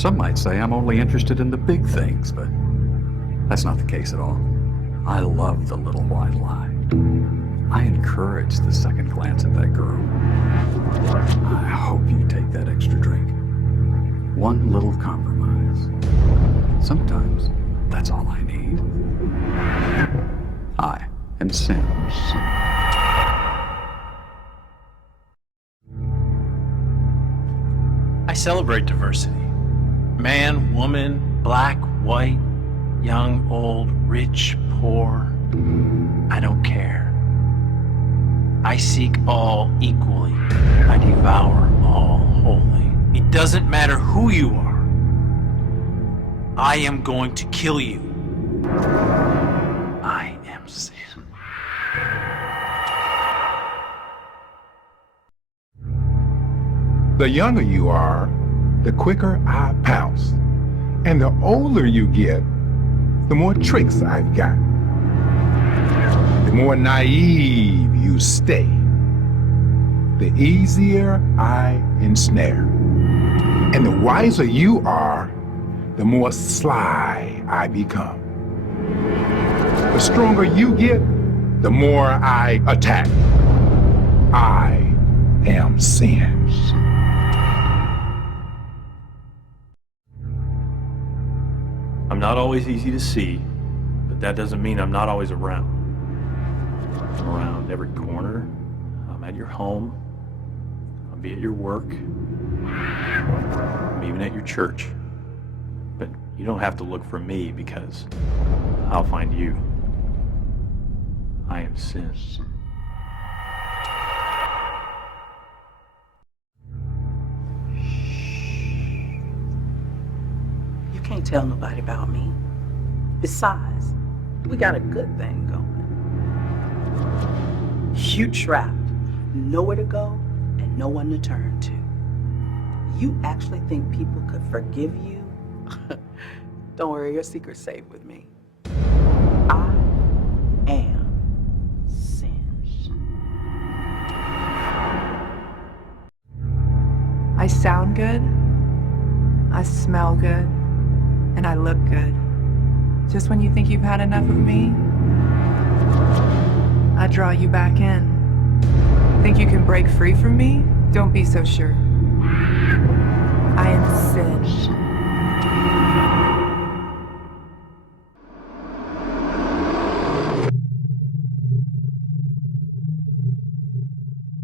Some might say I'm only interested in the big things, but that's not the case at all. I love the little white lie. I encourage the second glance at that girl. I hope you take that extra drink. One little compromise. Sometimes that's all I need. I am Sims. I celebrate diversity. Man, woman, black, white, young, old, rich, poor. I don't care. I seek all equally. I devour all wholly. It doesn't matter who you are. I am going to kill you. I am Sin. The younger you are, the quicker I pounce. And the older you get, the more tricks I've got. The more naive you stay, the easier I ensnare. And the wiser you are, the more sly I become. The stronger you get, the more I attack. I am Sin. I'm not always easy to see, but that doesn't mean I'm not always around. I'm around every corner. I'm at your home. I'll be at your work. I'm even at your church. But you don't have to look for me because I'll find you. I am Sin. You can't tell nobody about me. Besides, we got a good thing going. You trapped, nowhere to go and no one to turn to. You actually think people could forgive you? Don't worry, your secret's safe with me. I am Sin. I sound good, I smell good, and I look good. Just when you think you've had enough of me, I draw you back in. Think you can break free from me? Don't be so sure. I am Sin.